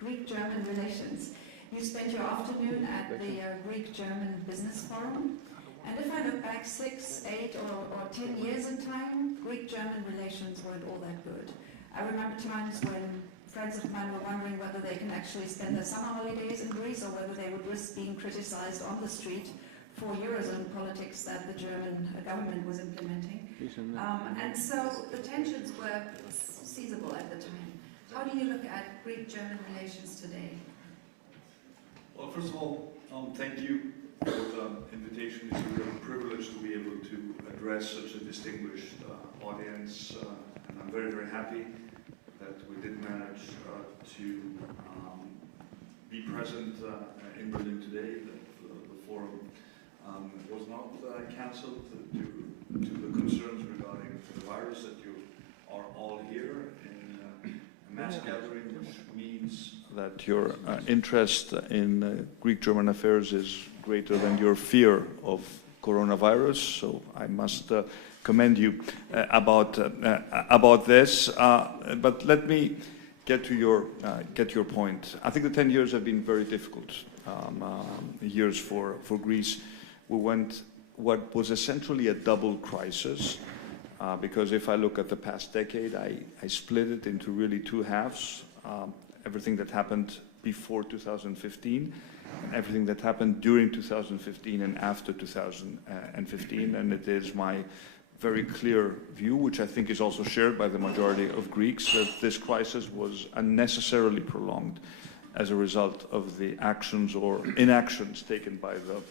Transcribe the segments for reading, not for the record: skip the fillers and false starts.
Greek-German relations. You spent your afternoon at the Greek-German Business Forum, and if I look back 6, 8 or 10 years in time, Greek-German relations weren't all that good. I remember times when friends of mine were wondering whether they can actually spend their summer holidays in Greece or whether they would risk being criticized on the street for Eurozone politics that the German government was implementing. And so the tensions were seizable at the time. How do you look at Greek-German relations today? Well, first of all, thank you for the invitation. It's a real privilege to be able to address such a distinguished audience, and I'm very, very happy that we did manage to be present in Berlin today. The forum was not cancelled due to the concerns regarding the virus, that you are all here in a mass gathering, which means that your interest in Greek-German affairs is greater than your fear of coronavirus. So I must commend you about this. But let me get to your point. I think the 10 years have been very difficult years for Greece. We went what was essentially a double crisis, because if I look at the past decade, I split it into really two halves. Everything that happened before 2015, and everything that happened during 2015 and after 2015, and it is my very clear view, which I think is also shared by the majority of Greeks, that this crisis was unnecessarily prolonged as a result of the actions or inactions taken by the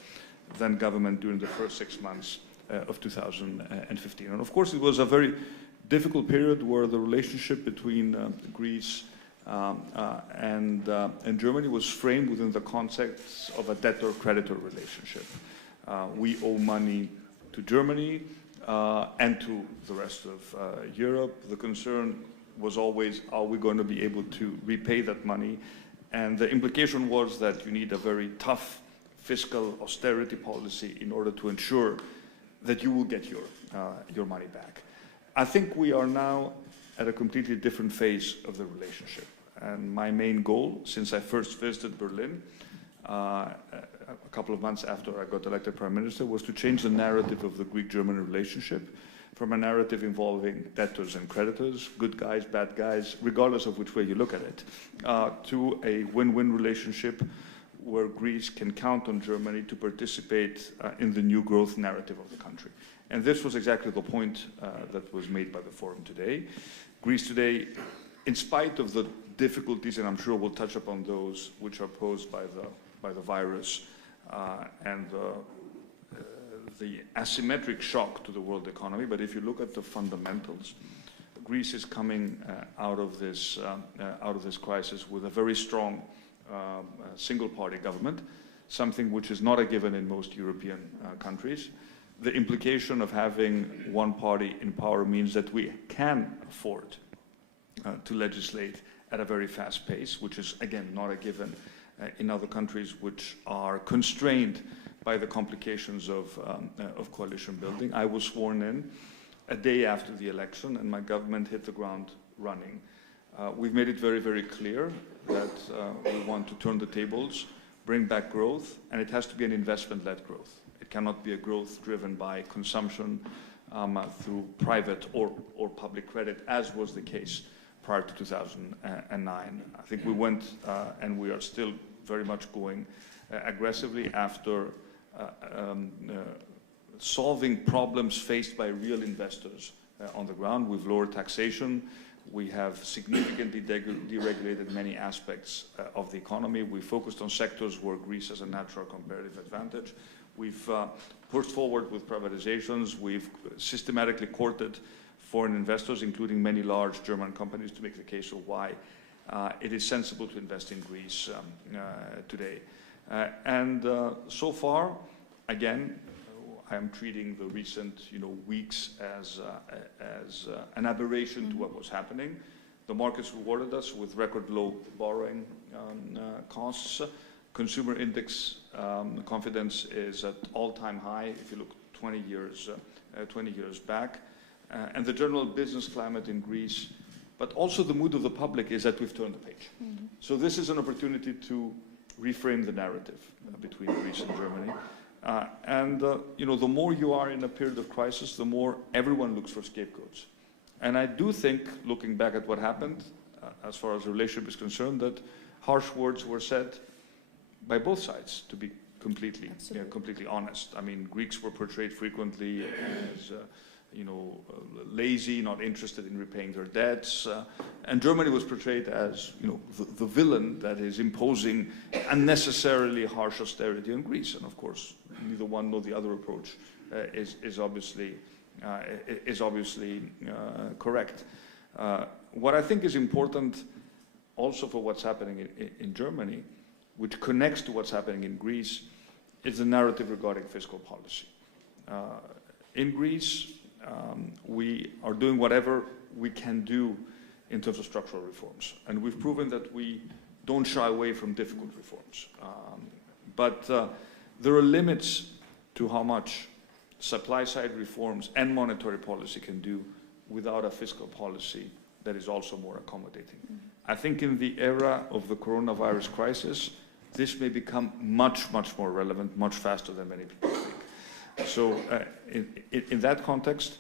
then government during the first 6 months of 2015. And of course, it was a very difficult period where the relationship between Greece and Germany was framed within the context of a debtor-creditor relationship. We owe money to Germany and to the rest of Europe. The concern was always, are we going to be able to repay that money? And the implication was that you need a very tough fiscal austerity policy in order to ensure that you will get your money back. I think we are now at a completely different phase of the relationship. And my main goal, since I first visited Berlin, a couple of months after I got elected Prime Minister, was to change the narrative of the Greek-German relationship from a narrative involving debtors and creditors, good guys, bad guys, regardless of which way you look at it, to a win-win relationship where Greece can count on Germany to participate in the new growth narrative of the country. And this was exactly the point that was made by the forum today. Greece today, in spite of the difficulties, and I'm sure we'll touch upon those which are posed by the virus and the asymmetric shock to the world economy, but if you look at the fundamentals, Greece is coming out of this crisis with a very strong single-party government, something which is not a given in most European countries. The implication of having one party in power means that we can afford to legislate at a very fast pace, which is, again, not a given in other countries which are constrained by the complications of coalition building. I was sworn in a day after the election, and my government hit the ground running. We've made it very, very clear that we want to turn the tables, bring back growth, and it has to be an investment-led growth. It cannot be a growth driven by consumption through private or public credit, as was the case prior to 2009. I think we went, and we are still very much going aggressively after solving problems faced by real investors on the ground. We've lowered taxation. We have significantly deregulated many aspects of the economy. We focused on sectors where Greece has a natural comparative advantage. We've pushed forward with privatizations. We've systematically courted foreign investors, including many large German companies, to make the case of why it is sensible to invest in Greece today. And so far, again, I am treating the recent weeks as an aberration to what was happening. The markets rewarded us with record low borrowing costs. Consumer index confidence is at all-time high if you look 20 years back. And the general business climate in Greece but also the mood of the public is that we've turned the page. Mm-hmm. So this is an opportunity to reframe the narrative between Greece and Germany. The more you are in a period of crisis, the more everyone looks for scapegoats. And I do think, looking back at what happened, as far as the relationship is concerned, that harsh words were said by both sides, to be completely honest. I mean, Greeks were portrayed frequently as lazy, not interested in repaying their debts, and Germany was portrayed as the villain that is imposing unnecessarily harsh austerity on Greece. And of course, neither one nor the other approach is obviously correct. What I think is important also for what's happening in Germany, which connects to what's happening in Greece, is the narrative regarding fiscal policy. In Greece, we are doing whatever we can do in terms of structural reforms. And we've proven that we don't shy away from difficult reforms. But there are limits to how much supply-side reforms and monetary policy can do without a fiscal policy that is also more accommodating. Mm-hmm. I think in the era of the coronavirus crisis, this may become much, much more relevant, much faster than many people think. So in that context,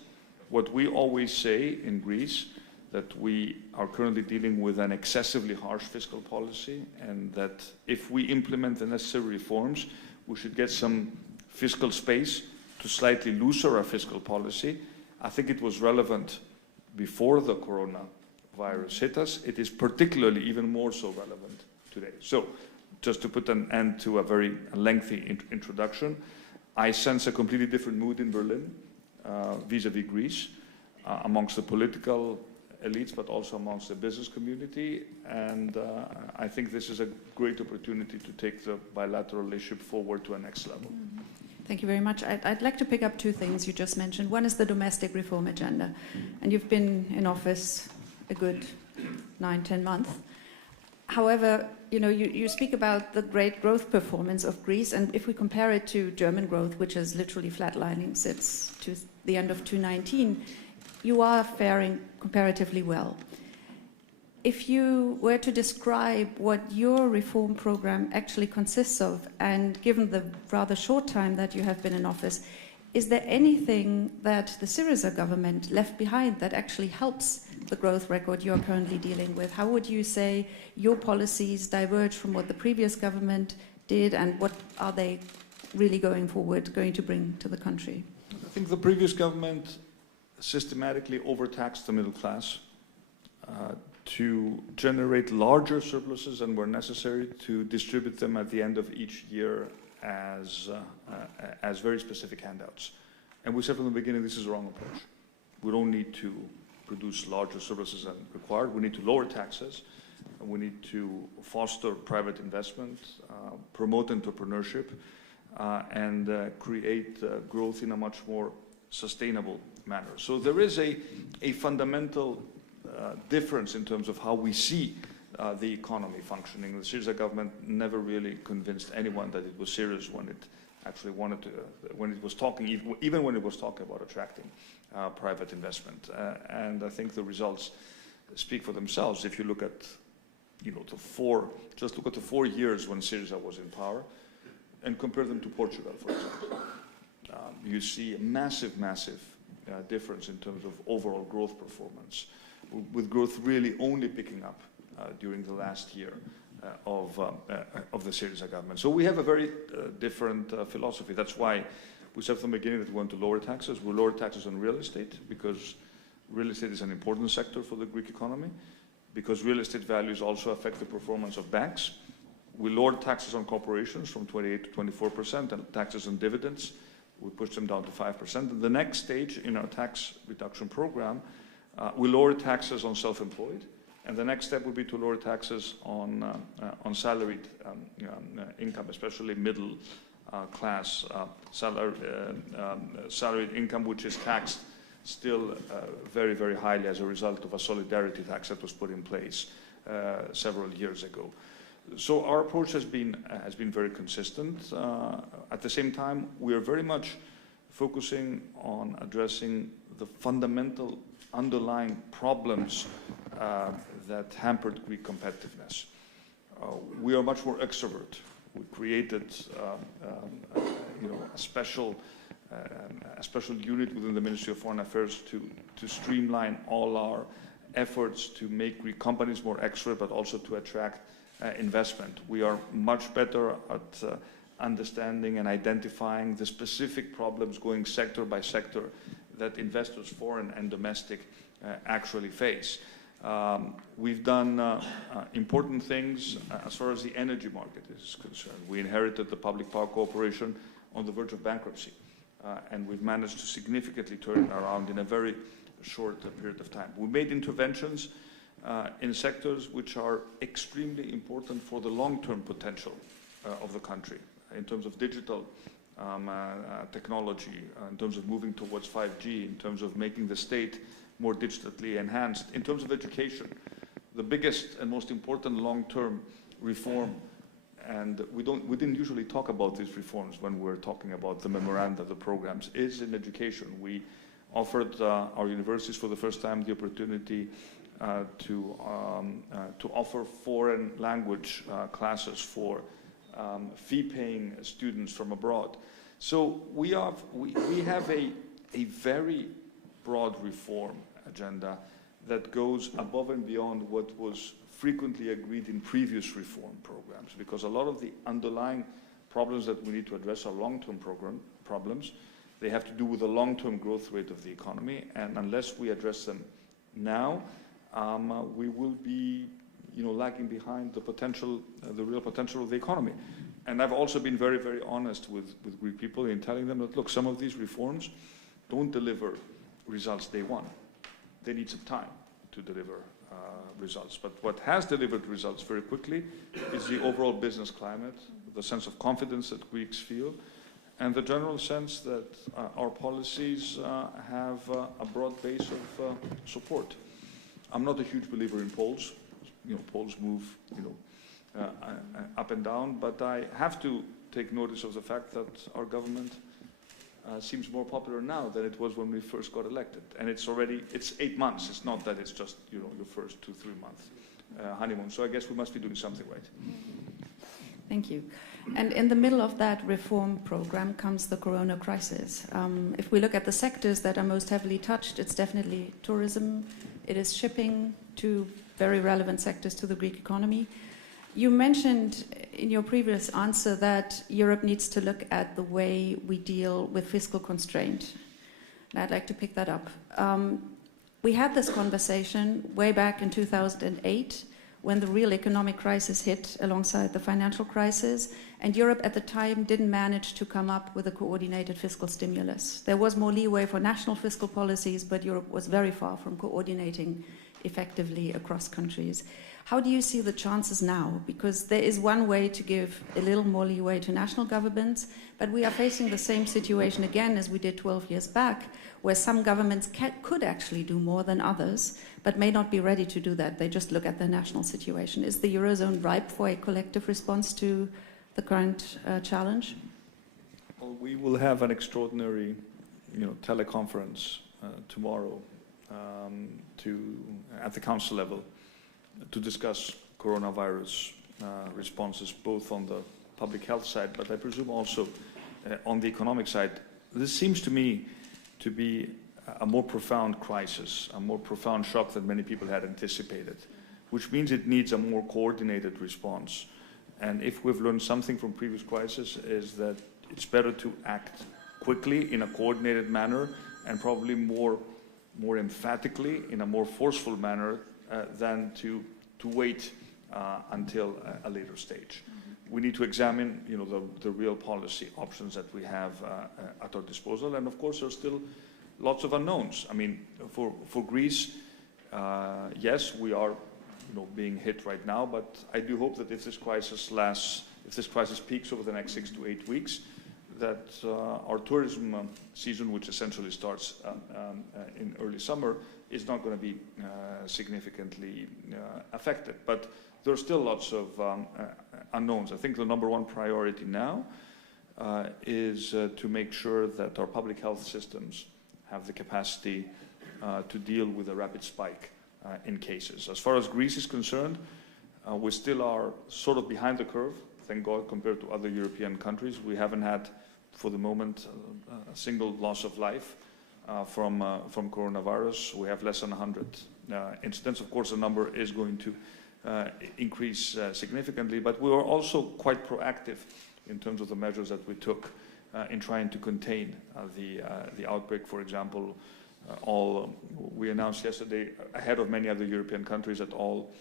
what we always say in Greece, that we are currently dealing with an excessively harsh fiscal policy, and that if we implement the necessary reforms, we should get some fiscal space to slightly looser our fiscal policy. I think it was relevant before the coronavirus hit us. It is particularly even more so relevant today. So just to put an end to a very lengthy introduction, I sense a completely different mood in Berlin vis-à-vis Greece, amongst the political elites, but also amongst the business community. And I think this is a great opportunity to take the bilateral relationship forward to a next level. Mm-hmm. Thank you very much. I'd like to pick up two things you just mentioned. One is the domestic reform agenda. And you've been in office a good 9-10 months. However, you speak about the great growth performance of Greece, and if we compare it to German growth, which is literally flatlining since to the end of 2019, you are faring comparatively well. If you were to describe what your reform program actually consists of, and given the rather short time that you have been in office, is there anything that the Syriza government left behind that actually helps the growth record you're currently dealing with? How would you say your policies diverge from what the previous government did, and what are they really going forward going to bring to the country? I think the previous government systematically overtaxed the middle class to generate larger surpluses than were necessary to distribute them at the end of each year as very specific handouts. And we said from the beginning, this is the wrong approach. We don't need to produce larger surpluses than required. We need to lower taxes. We need to foster private investment, promote entrepreneurship, and create growth in a much more sustainable manner. So there is a fundamental difference in terms of how we see the economy functioning. The Syriza government never really convinced anyone that it was serious when it actually wanted to, when it was talking, even when it was talking about attracting private investment. And I think the results speak for themselves. If you look at, just look at the 4 years when Syriza was in power, and compare them to Portugal, for example. You see a massive difference in terms of overall growth performance, with growth really only picking up during the last year of the Syriza government. So we have a very different philosophy. That's why we said from the beginning that we want to lower taxes. We lower taxes on real estate, because real estate is an important sector for the Greek economy, because real estate values also affect the performance of banks. We lowered taxes on corporations from 28% to 24%, and taxes on dividends, we pushed them down to 5%. And the next stage in our tax reduction program, we lower taxes on self-employed, and the next step would be to lower taxes on salaried income, especially middle class salaried income, which is taxed still very, very highly as a result of a solidarity tax that was put in place several years ago. So our approach has been very consistent. At the same time, we are very much focusing on addressing the fundamental underlying problems that hampered Greek competitiveness. We are much more extrovert. We created a special unit within the Ministry of Foreign Affairs to streamline all our efforts to make Greek companies more extrovert, but also to attract investment. We are much better at understanding and identifying the specific problems going sector by sector that investors, foreign and domestic, actually face. We've done important things as far as the energy market is concerned. We inherited the Public Power Corporation on the verge of bankruptcy, and we've managed to significantly turn it around in a very short period of time. We made interventions in sectors which are extremely important for the long-term potential of the country, in terms of digital technology, in terms of moving towards 5G, in terms of making the state more digitally enhanced, in terms of education. The biggest and most important long-term reform, and we didn't usually talk about these reforms when we're talking about the memoranda, the programs, is in education. We offered our universities for the first time the opportunity to offer foreign language classes for fee-paying students from abroad. So we have a very broad reform agenda that goes above and beyond what was frequently agreed in previous reform programs, because a lot of the underlying problems that we need to address are long-term problems. They have to do with the long-term growth rate of the economy, and unless we address them now, we will be lagging behind the potential, the real potential of the economy. And I've also been very, very honest with Greek people in telling them that, look, some of these reforms don't deliver results day one. They need some time to deliver results. But what has delivered results very quickly is the overall business climate, the sense of confidence that Greeks feel, and the general sense that our policies have a broad base of support. I'm not a huge believer in polls. Polls move, up and down, but I have to take notice of the fact that our government seems more popular now than it was when we first got elected. And it's 8 months. It's not that it's just, your first 2-3 month honeymoon. So I guess we must be doing something right. Thank you. And in the middle of that reform program comes the corona crisis. If we look at the sectors that are most heavily touched, it's definitely tourism, it is shipping, two very relevant sectors to the Greek economy. You mentioned in your previous answer that Europe needs to look at the way we deal with fiscal constraint. And I'd like to pick that up. We had this conversation way back in 2008 when the real economic crisis hit alongside the financial crisis, and Europe at the time didn't manage to come up with a coordinated fiscal stimulus. There was more leeway for national fiscal policies, but Europe was very far from coordinating effectively across countries. How do you see the chances now? Because there is one way to give a little more leeway to national governments, but we are facing the same situation again as we did 12 years back, where some governments could actually do more than others, but may not be ready to do that. They just look at their national situation. Is the Eurozone ripe for a collective response to the current challenge? Well, we will have an extraordinary, teleconference tomorrow at the council level to discuss coronavirus responses, both on the public health side, but I presume also on the economic side. This seems to me to be a more profound crisis, a more profound shock than many people had anticipated, which means it needs a more coordinated response. And if we've learned something from previous crises, is that it's better to act quickly in a coordinated manner and probably more emphatically in a more forceful manner than to wait until a later stage. Mm-hmm. We need to examine, the real policy options that we have at our disposal, and of course, there's still lots of unknowns. I mean, for Greece, yes, we are, being hit right now, but I do hope that if this crisis peaks over the next 6 to 8 weeks, that our tourism season, which essentially starts in early summer, is not going to be significantly affected. But there are still lots of unknowns. I think the number one priority now is to make sure that our public health systems have the capacity to deal with a rapid spike in cases. As far as Greece is concerned, we still are sort of behind the curve, thank God, compared to other European countries. We haven't had, for the moment, a single loss of life from coronavirus. We have less than 100 incidents. Of course, the number is going to increase significantly, but we were also quite proactive in terms of the measures that we took in trying to contain the outbreak. For example, we announced yesterday, ahead of many other European countries, that all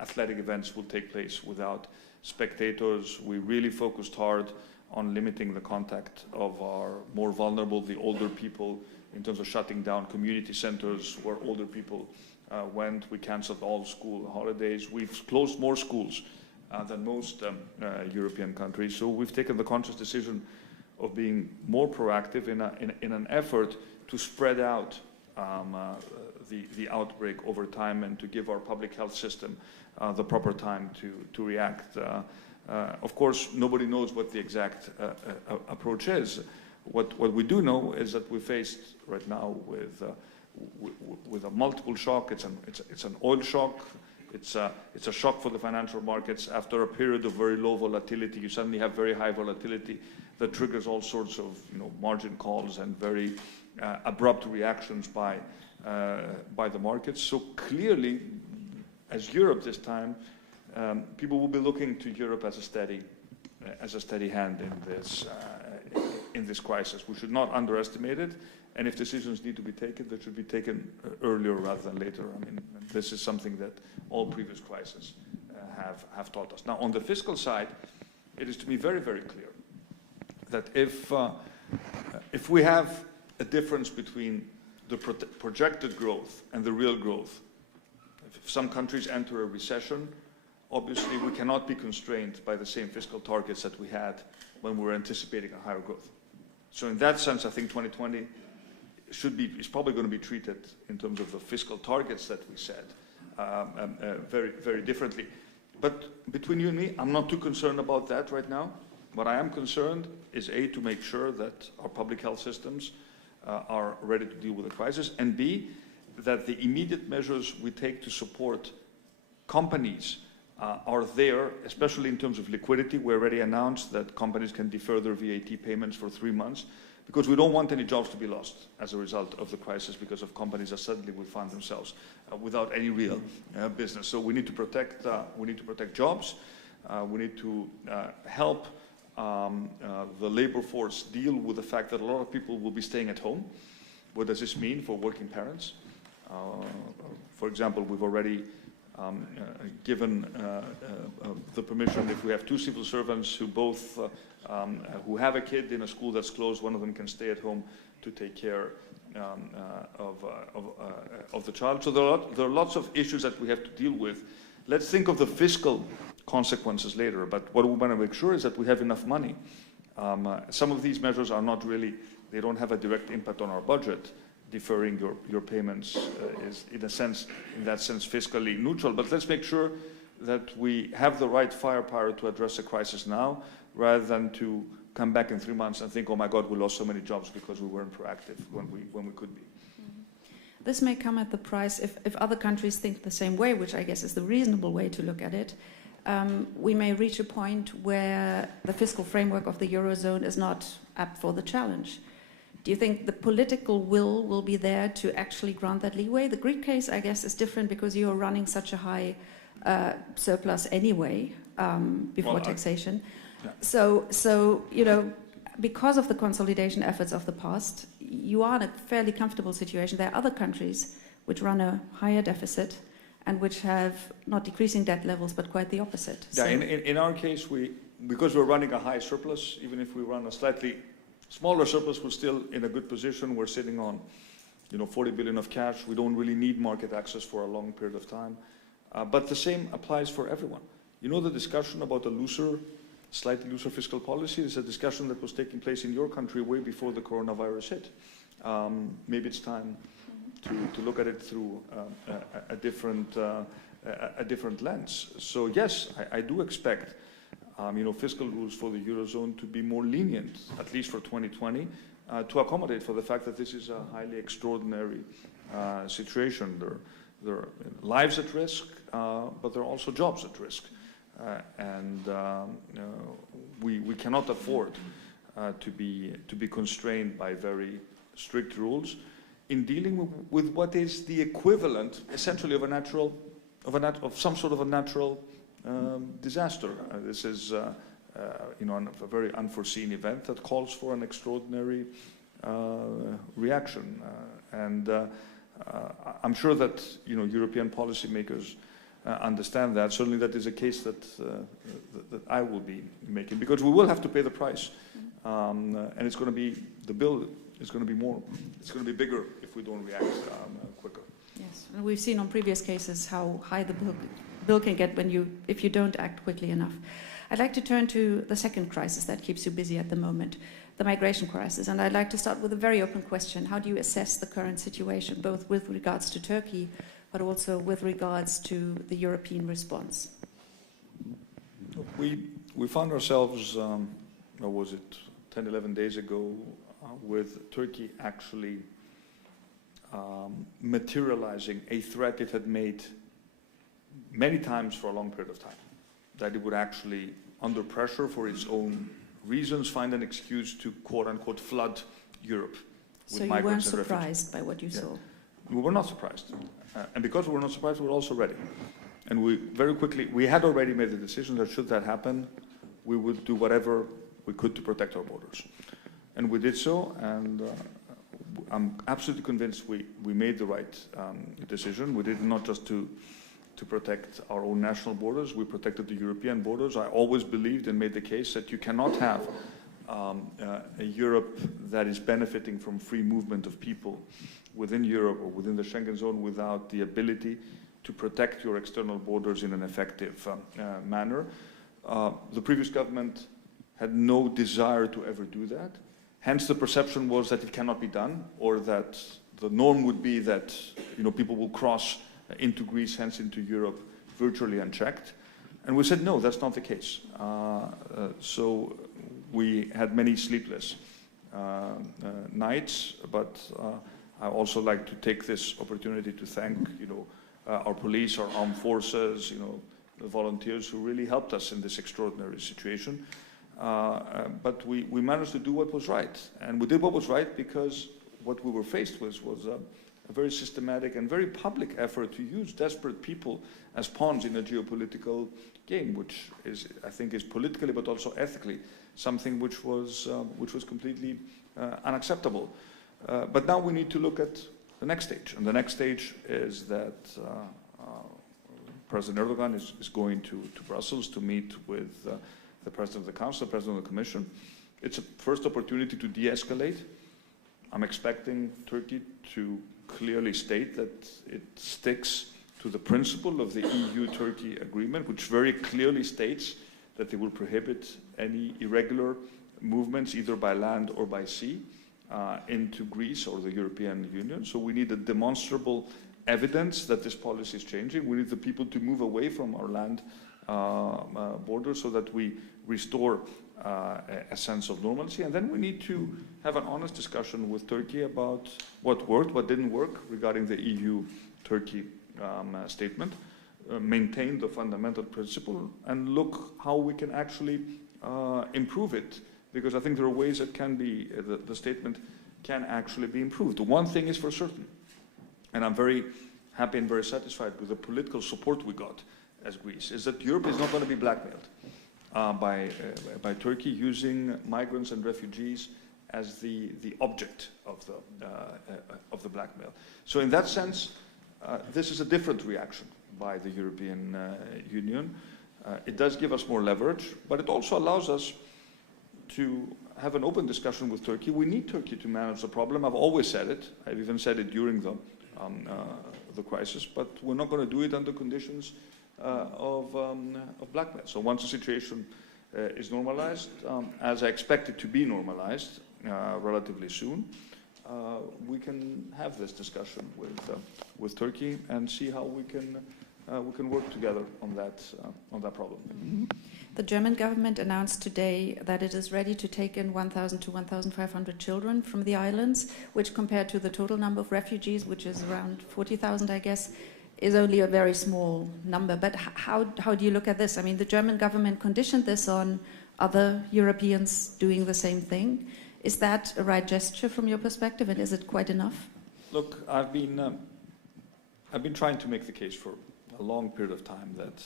athletic events will take place without spectators. We really focused hard on limiting the contact of our more vulnerable, the older people, in terms of shutting down community centers where older people went. We cancelled all school holidays. We've closed more schools than most European countries. So we've taken the conscious decision of being more proactive in an effort to spread out the outbreak over time and to give our public health system the proper time to react. Of course, nobody knows what the exact approach is. What we do know is that we're faced right now with a multiple shock. It's an oil shock. It's a shock for the financial markets. After a period of very low volatility, you suddenly have very high volatility that triggers all sorts of margin calls and very abrupt reactions by the markets. So clearly, as Europe this time, people will be looking to Europe as a steady hand in this crisis. We should not underestimate it, and if decisions need to be taken, they should be taken earlier rather than later. I mean, this is something that all previous crises have taught us. Now, on the fiscal side, it is to me very, very clear that if we have a difference between the projected growth and the real growth, if some countries enter a recession, obviously we cannot be constrained by the same fiscal targets that we had when we were anticipating a higher growth. So in that sense, I think 2020 is probably going to be treated in terms of the fiscal targets that we set very, very differently. But between you and me, I'm not too concerned about that right now. What I am concerned is A, to make sure that our public health systems are ready to deal with the crisis, and B, that the immediate measures we take to support companies are there, especially in terms of liquidity. We already announced that companies can defer their VAT payments for 3 months, because we don't want any jobs to be lost as a result of the crisis because of companies that suddenly will find themselves without any real business. So we need to protect jobs. We need to help the labor force deal with the fact that a lot of people will be staying at home. What does this mean for working parents? For example, we've already given the permission, if we have 2 civil servants who both who have a kid in a school that's closed, one of them can stay at home to take care of the child. So there are lots of issues that we have to deal with. Let's think of the fiscal consequences later, but what we want to make sure is that we have enough money. Some of these measures are not really, they don't have a direct impact on our budget. Deferring your payments is, in that sense, fiscally neutral. But let's make sure that we have the right firepower to address the crisis now, rather than to come back in 3 months and think, oh my God, we lost so many jobs because we weren't proactive when we could be. This may come at the price, if other countries think the same way, which I guess is the reasonable way to look at it, we may reach a point where the fiscal framework of the Eurozone is not apt for the challenge. Do you think the political will be there to actually grant that leeway? The Greek case, I guess, is different because you're running such a high surplus anyway before taxation. Yeah. So because of the consolidation efforts of the past, you are in a fairly comfortable situation. There are other countries which run a higher deficit and which have not decreasing debt levels, but quite the opposite. Yeah, in our case, because we're running a high surplus, even if we run a slightly smaller surplus, we're still in a good position. We're sitting on 40 billion of cash. We don't really need market access for a long period of time. But the same applies for everyone. The discussion about a slightly looser fiscal policy is a discussion that was taking place in your country way before the coronavirus hit. Maybe it's time to look at it through a different lens. So yes, I do expect fiscal rules for the Eurozone to be more lenient, at least for 2020, to accommodate for the fact that this is a highly extraordinary situation. There are lives at risk, but there are also jobs at risk. We cannot afford to be constrained by very strict rules in dealing with what is the equivalent, essentially, of some sort of a natural disaster. This is, a very unforeseen event that calls for an extraordinary reaction. I'm sure that European policymakers understand that. Certainly, that is a case that I will be making, because we will have to pay the price, and it's going to be the bill is going to be more. It's going to be bigger if we don't react quicker. Yes, and we've seen on previous cases how high the bill can get if you don't act quickly enough. I'd like to turn to the second crisis that keeps you busy at the moment, the migration crisis. And I'd like to start with a very open question. How do you assess the current situation, both with regards to Turkey, but also with regards to the European response? We found ourselves, what was it, 10, 11 days ago, with Turkey actually materializing a threat it had made many times for a long period of time, that it would actually, under pressure for its own reasons, find an excuse to quote-unquote flood Europe with migrants and refugees. So you weren't surprised by what you saw? We were not surprised. And because we were not surprised, we were also ready. And we had already made the decision that should that happen, we would do whatever we could to protect our borders. And we did so, and I'm absolutely convinced we made the right decision. We did not just to protect our own national borders, we protected the European borders. I always believed and made the case that you cannot have a Europe that is benefiting from free movement of people within Europe or within the Schengen zone without the ability to protect your external borders in an effective manner. The previous government had no desire to ever do that. Hence, the perception was that it cannot be done, or that the norm would be that people will cross into Greece, hence into Europe, virtually unchecked. And we said, no, that's not the case. So we had many sleepless nights, but I also like to take this opportunity to thank, our police, our armed forces, the volunteers who really helped us in this extraordinary situation. But we managed to do what was right. And we did what was right because what we were faced with was a very systematic and very public effort to use desperate people as pawns in a geopolitical game, which I think is politically but also ethically something which was completely unacceptable. But now we need to look at the next stage. And the next stage is that President Erdogan is going to Brussels to meet with the President of the Council, the President of the Commission. It's a first opportunity to de-escalate. I'm expecting Turkey to clearly state that it sticks to the principle of the EU-Turkey agreement, which very clearly states that they will prohibit any irregular movements, either by land or by sea, into Greece or the European Union. So we need a demonstrable evidence that this policy is changing. We need the people to move away from our land borders so that we restore a sense of normalcy. And then we need to have an honest discussion with Turkey about what worked, what didn't work regarding the EU-Turkey statement, maintain the fundamental principle, and look how we can actually improve it. Because I think there are ways that can be, the statement can actually be improved. The one thing is for certain, and I'm very happy and very satisfied with the political support we got as Greece, is that Europe is not going to be blackmailed by Turkey using migrants and refugees as the object of the blackmail. So in that sense, this is a different reaction by the European Union. It does give us more leverage, but it also allows us to have an open discussion with Turkey. We need Turkey to manage the problem. I've always said it. I've even said it during the crisis, but we're not going to do it under conditions of blackmail. So once the situation is normalized, as I expect it to be normalized relatively soon, we can have this discussion with Turkey and see how we can we can work together on that problem. Mm-hmm. The German government announced today that it is ready to take in 1,000 to 1,500 children from the islands, which compared to the total number of refugees, which is around 40,000, I guess, is only a very small number. But how do you look at this? I mean, the German government conditioned this on other Europeans doing the same thing. Is that a right gesture from your perspective, and is it quite enough? Look, I've been trying to make the case for a long period of time that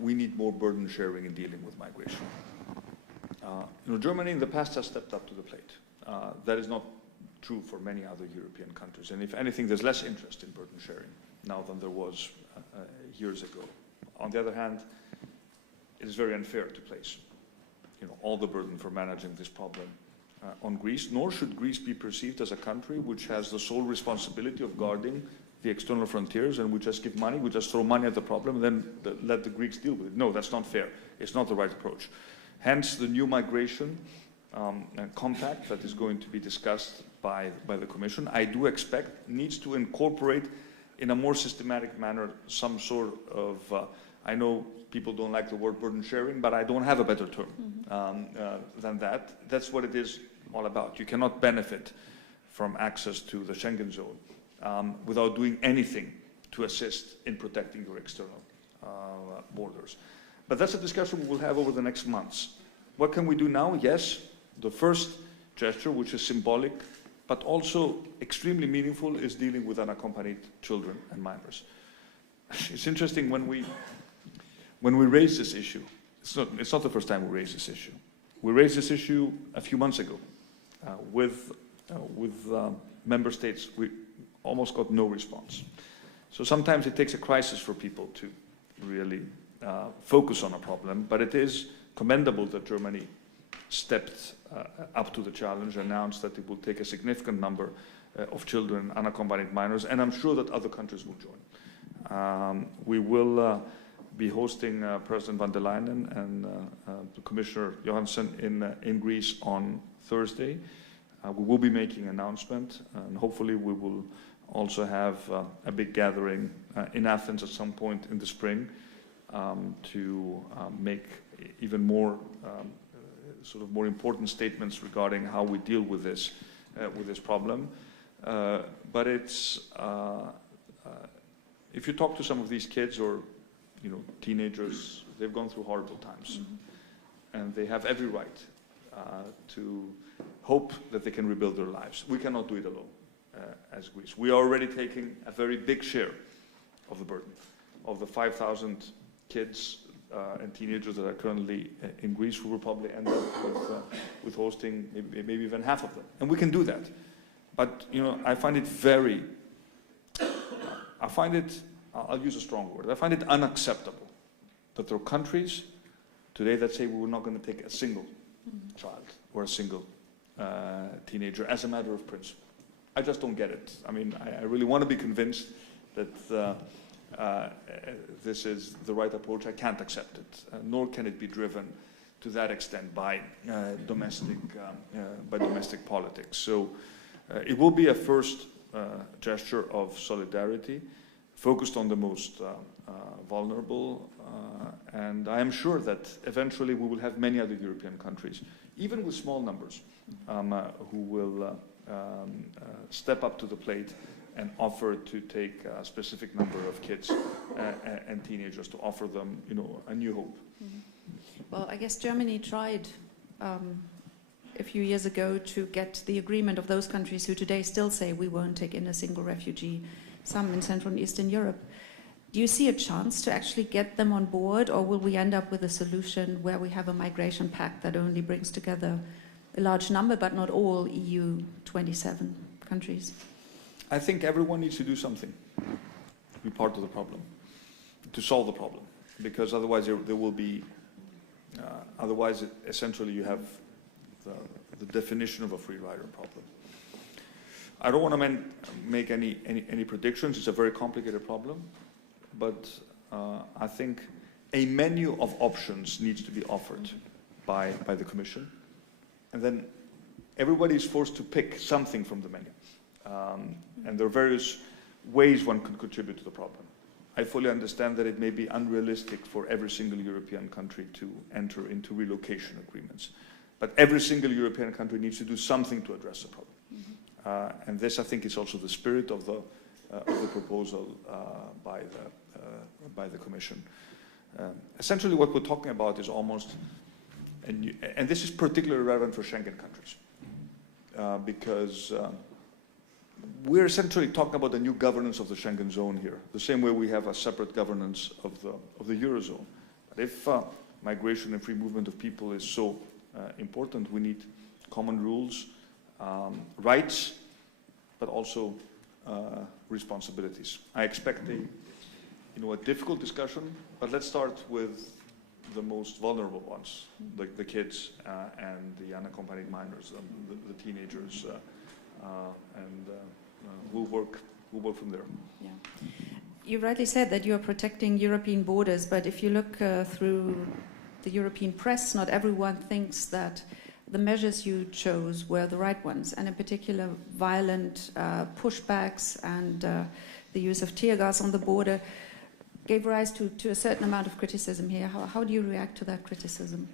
we need more burden sharing in dealing with migration. Germany in the past has stepped up to the plate. That is not true for many other European countries. And if anything, there's less interest in burden sharing now than there was years ago. On the other hand, it is very unfair to place all the burden for managing this problem on Greece, nor should Greece be perceived as a country which has the sole responsibility of guarding the external frontiers and we just give money, we just throw money at the problem and then let the Greeks deal with it. No, that's not fair. It's not the right approach. Hence, the new migration compact that is going to be discussed by the Commission, I do expect, needs to incorporate in a more systematic manner some sort of, I know people don't like the word burden sharing, but I don't have a better term than that. That's what it is all about. You cannot benefit from access to the Schengen zone without doing anything to assist in protecting your external borders. But that's a discussion we will have over the next months. What can we do now? Yes, the first gesture, which is symbolic, but also extremely meaningful, is dealing with unaccompanied children and minors. It's interesting when we raise this issue. It's not the first time we raise this issue. We raised this issue a few months ago with member states. We almost got no response. So sometimes it takes a crisis for people to really focus on a problem, but it is commendable that Germany stepped up to the challenge, announced that it will take a significant number of children, unaccompanied minors, and I'm sure that other countries will join. We will be hosting President von der Leyen and Commissioner Johansson in Greece on Thursday. We will be making an announcement, and hopefully we will also have a big gathering in Athens at some point in the spring to make even more sort of more important statements regarding how we deal with this problem. But it's if you talk to some of these kids or teenagers, they've gone through horrible times, and they have every right to hope that they can rebuild their lives. We cannot do it alone as Greece. We are already taking a very big share of the burden. Of the 5,000 kids and teenagers that are currently in Greece, we will probably end up with hosting maybe even half of them. And we can do that. But, I find it I'll use a strong word, I find it unacceptable that there are countries today that say we're not going to take a single child or a single teenager as a matter of principle. I just don't get it. I mean, I really want to be convinced that this is the right approach. I can't accept it, nor can it be driven to that extent by domestic politics. So it will be a first gesture of solidarity, focused on the most vulnerable, and I am sure that eventually we will have many other European countries, even with small numbers, who will step up to the plate and offer to take a specific number of kids and teenagers to offer them, a new hope. Well, I guess Germany tried a few years ago to get the agreement of those countries who today still say we won't take in a single refugee, some in Central and Eastern Europe. Do you see a chance to actually get them on board, or will we end up with a solution where we have a migration pact that only brings together a large number, but not all EU 27 countries? I think everyone needs to do something to be part of the problem, to solve the problem, because otherwise there will be, essentially you have the definition of a free rider problem. I don't want to make any predictions. It's a very complicated problem, but I think a menu of options needs to be offered by the Commission, and then everybody is forced to pick something from the menu. And there are various ways one can contribute to the problem. I fully understand that it may be unrealistic for every single European country to enter into relocation agreements. But every single European country needs to do something to address the problem. Mm-hmm. And this, I think, is also the spirit of the proposal by the Commission. Essentially, what we're talking about is almost, and this is particularly relevant for Schengen countries, because we're essentially talking about the new governance of the Schengen zone here, the same way we have a separate governance of the Eurozone. But if migration and free movement of people is so important, we need common rules, rights, but also responsibilities. I expect a difficult discussion, but let's start with the most vulnerable ones, the kids and the unaccompanied minors, the teenagers, and we'll work from there. Yeah. You rightly said that you are protecting European borders, but if you look through the European press, not everyone thinks that the measures you chose were the right ones, and in particular violent pushbacks and the use of tear gas on the border gave rise to a certain amount of criticism here. How do you react to that criticism?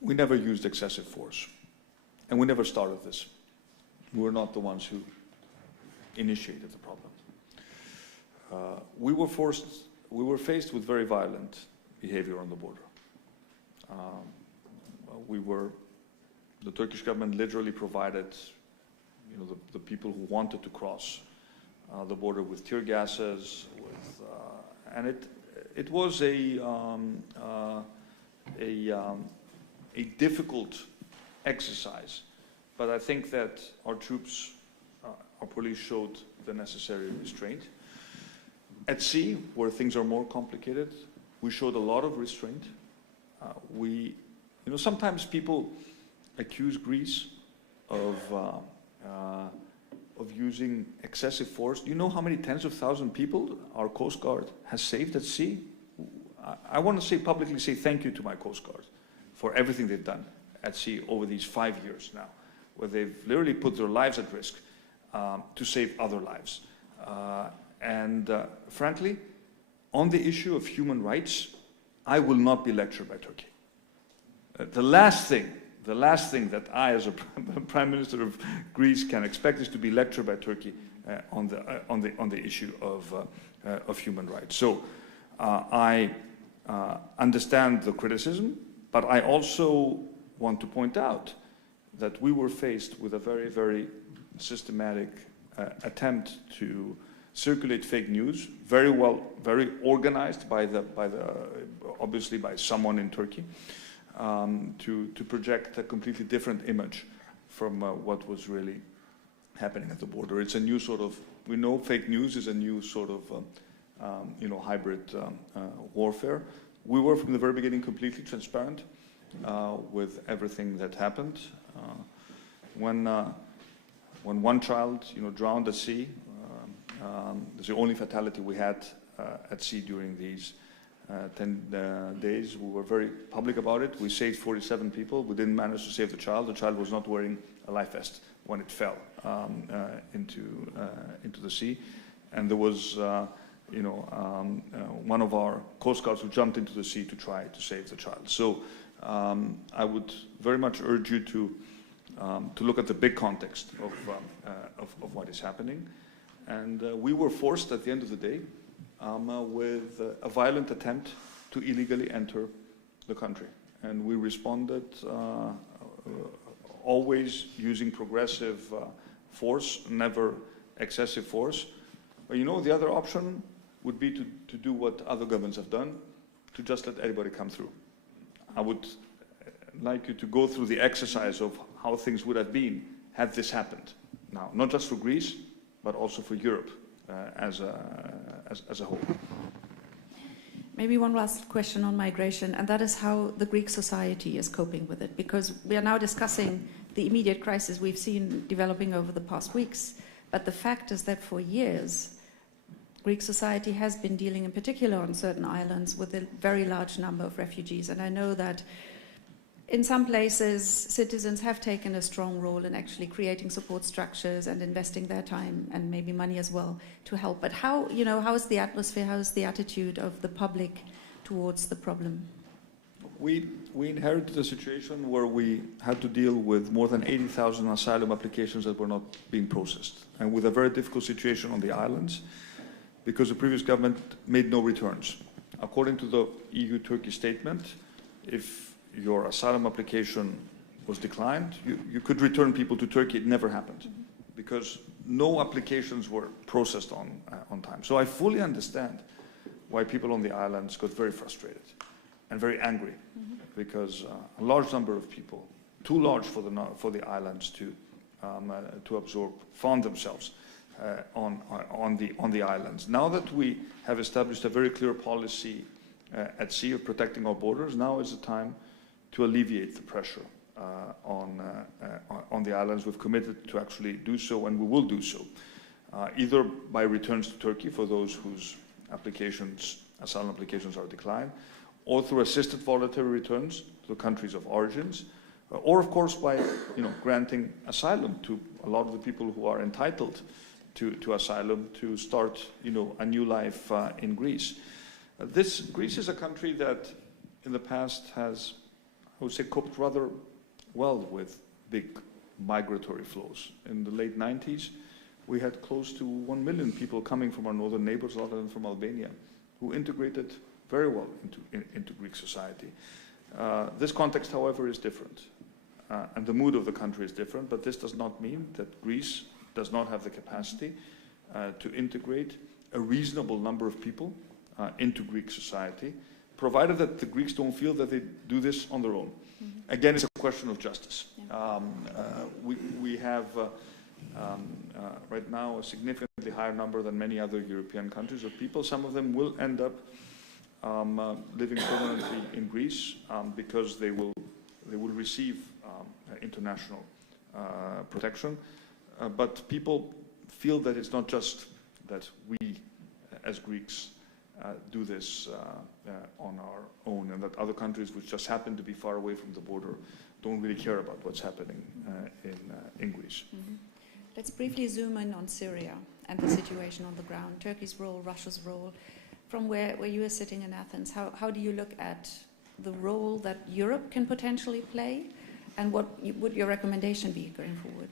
We never used excessive force, and we never started this. We were not the ones who initiated the problem. We were faced with very violent behavior on the border. The Turkish government literally provided, the people who wanted to cross the border with tear gases, and it was a difficult exercise, but I think that our troops, our police showed the necessary restraint. At sea, where things are more complicated, we showed a lot of restraint. Sometimes people accuse Greece of using excessive force. Do you know how many tens of thousands of people our Coast Guard has saved at sea? I want to publicly say thank you to my Coast Guard for everything they've done at sea over these 5 years now, where they've literally put their lives at risk to save other lives. Frankly, on the issue of human rights, I will not be lectured by Turkey. The last thing that I, as a Prime Minister of Greece, can expect is to be lectured by Turkey on the issue of human rights. So I understand the criticism, but I also want to point out that we were faced with a very, very systematic attempt to circulate fake news, very organized obviously by someone in Turkey, to project a completely different image from what was really happening at the border. It's a new sort of, we know fake news is a new sort of, hybrid warfare. We were from the very beginning completely transparent with everything that happened. When one child, drowned at sea, it's the only fatality we had at sea during these 10 days. We were very public about it. We saved 47 people. We didn't manage to save the child. The child was not wearing a life vest when it fell into the sea. And there was, one of our Coast Guards who jumped into the sea to try to save the child. So I would very much urge you to look at the big context of what is happening. And we were forced at the end of the day with a violent attempt to illegally enter the country. And we responded always using progressive force, never excessive force. But the other option would be to do what other governments have done, to just let everybody come through. I would like you to go through the exercise of how things would have been had this happened. Now, not just for Greece, but also for Europe as a whole. Maybe one last question on migration, and that is how the Greek society is coping with it, because we are now discussing the immediate crisis we've seen developing over the past weeks. But the fact is that for years, Greek society has been dealing, in particular on certain islands, with a very large number of refugees. And I know that in some places, citizens have taken a strong role in actually creating support structures and investing their time and maybe money as well to help. But how is the atmosphere, how is the attitude of the public towards the problem? We inherited a situation where we had to deal with more than 80,000 asylum applications that were not being processed, and with a very difficult situation on the islands because the previous government made no returns. According to the EU-Turkey statement, if your asylum application was declined, you could return people to Turkey. It never happened because no applications were processed on time. So I fully understand why people on the islands got very frustrated and very angry, because a large number of people, too large for the islands to absorb, found themselves on the islands. Now that we have established a very clear policy at sea of protecting our borders, now is the time to alleviate the pressure on the islands. We've committed to actually do so, and we will do so, either by returns to Turkey for those whose asylum applications are declined, or through assisted voluntary returns to the countries of origins, or of course by granting asylum to a lot of the people who are entitled to asylum to start a new life in Greece. Greece is a country that in the past has, I would say, coped rather well with big migratory flows. In the late 90s, we had close to 1 million people coming from our northern neighbors, a lot of them from Albania, who integrated very well into Greek society. This context, however, is different, and the mood of the country is different, but this does not mean that Greece does not have the capacity to integrate a reasonable number of people into Greek society, provided that the Greeks don't feel that they do this on their own. Again, it's a question of justice. We have right now a significantly higher number than many other European countries of people. Some of them will end up living permanently in Greece because they will receive international protection. But people feel that it's not just that we, as Greeks, do this on our own, and that other countries which just happen to be far away from the border don't really care about what's happening in Greece. Let's briefly zoom in on Syria and the situation on the ground, Turkey's role, Russia's role. From where you are sitting in Athens, how do you look at the role that Europe can potentially play, and what would your recommendation be going forward?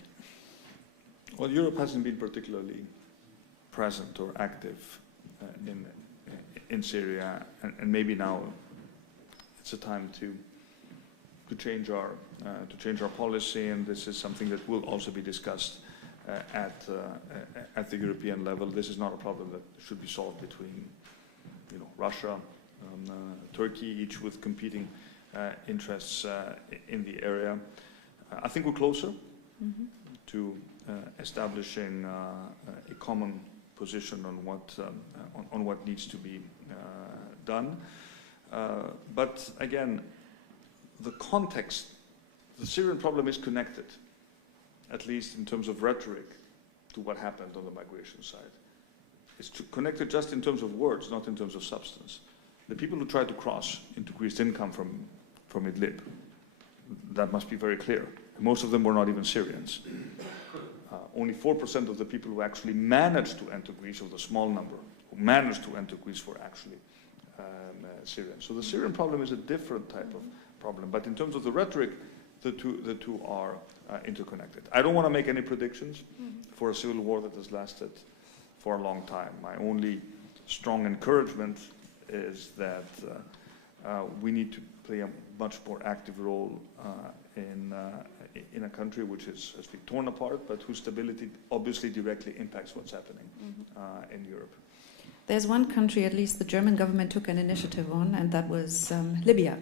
Well, Europe hasn't been particularly present or active in Syria, and maybe now it's a time to change our policy, and this is something that will also be discussed at the European level. This is not a problem that should be solved between Russia, Turkey, each with competing interests in the area. I think we're closer to establishing a common position on what needs to be done. But again, the context, the Syrian problem is connected, at least in terms of rhetoric, to what happened on the migration side. It's connected just in terms of words, not in terms of substance. The people who tried to cross into Greece didn't come from Idlib. That must be very clear. Most of them were not even Syrians. Only 4% of the people who actually managed to enter Greece, of the small number who managed to enter Greece, were actually Syrians. So the Syrian problem is a different type of problem. But in terms of the rhetoric, the two are interconnected. I don't want to make any predictions for a civil war that has lasted for a long time. My only strong encouragement is that we need to play a much more active role in a country which has been torn apart, but whose stability obviously directly impacts what's happening in Europe. There's one country, at least the German government took an initiative on, and that was Libya.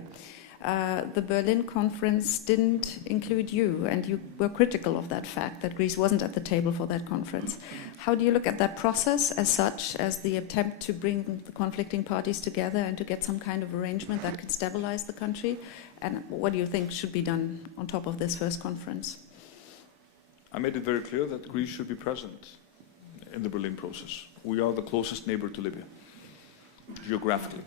The Berlin conference didn't include you, and you were critical of that fact, that Greece wasn't at the table for that conference. How do you look at that process as such, as the attempt to bring the conflicting parties together and to get some kind of arrangement that could stabilize the country? And what do you think should be done on top of this first conference? I made it very clear that Greece should be present in the Berlin process. We are the closest neighbor to Libya, geographically.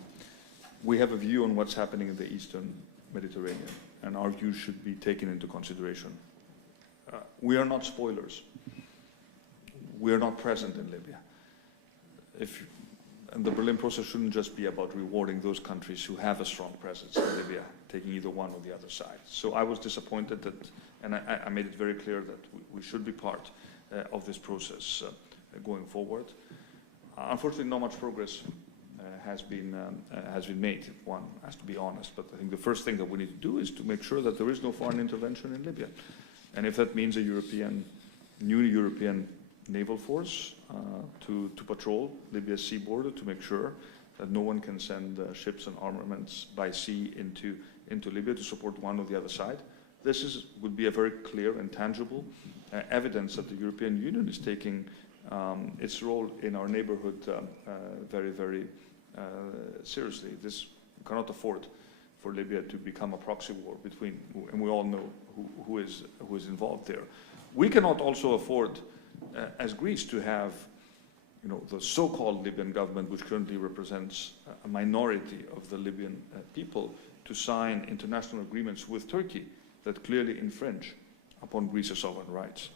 We have a view on what's happening in the Eastern Mediterranean. and our views should be taken into consideration. We are not spoilers. We are not present in Libya. And the Berlin process shouldn't just be about rewarding those countries who have a strong presence in Libya, taking either one or the other side. So I was disappointed that, and I made it very clear that we should be part of this process going forward. Unfortunately, not much progress has been made. One has to be honest, but I think the first thing that we need to do is to make sure that there is no foreign intervention in Libya. And if that means a new European naval force to patrol Libya's sea border to make sure that no one can send ships and armaments by sea into Libya to support one or the other side. This would be a very clear and tangible evidence that the European Union is taking its role in our neighborhood very, very seriously. This cannot afford for Libya to become a proxy war between, and we all know who is involved there. We cannot also afford, as Greece, to have, the so-called Libyan government, which currently represents a minority of the Libyan people, to sign international agreements with Turkey that clearly infringe upon Greece's sovereign rights.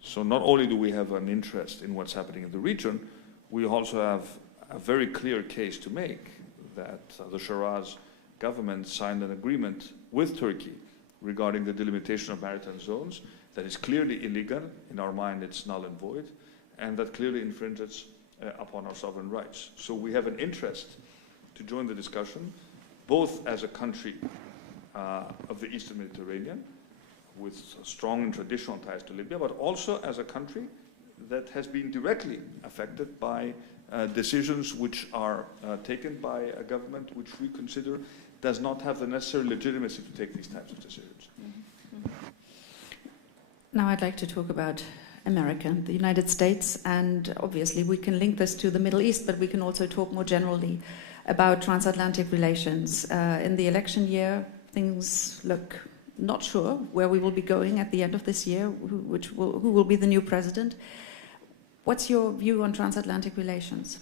So not only do we have an interest in what's happening in the region, we also have a very clear case to make that the Shiraz government signed an agreement with Turkey regarding the delimitation of maritime zones that is clearly illegal. In our mind, it's null and void, and that clearly infringes upon our sovereign rights. So we have an interest to join the discussion, both as a country of the Eastern Mediterranean, with strong and traditional ties to Libya, but also as a country that has been directly affected by decisions which are taken by a government which we consider does not have the necessary legitimacy to take these types of decisions. Now I'd like to talk about America, the United States, and obviously we can link this to the Middle East, but we can also talk more generally about transatlantic relations. In the election year, things look not sure where we will be going at the end of this year, who will be the new president. What's your view on transatlantic relations?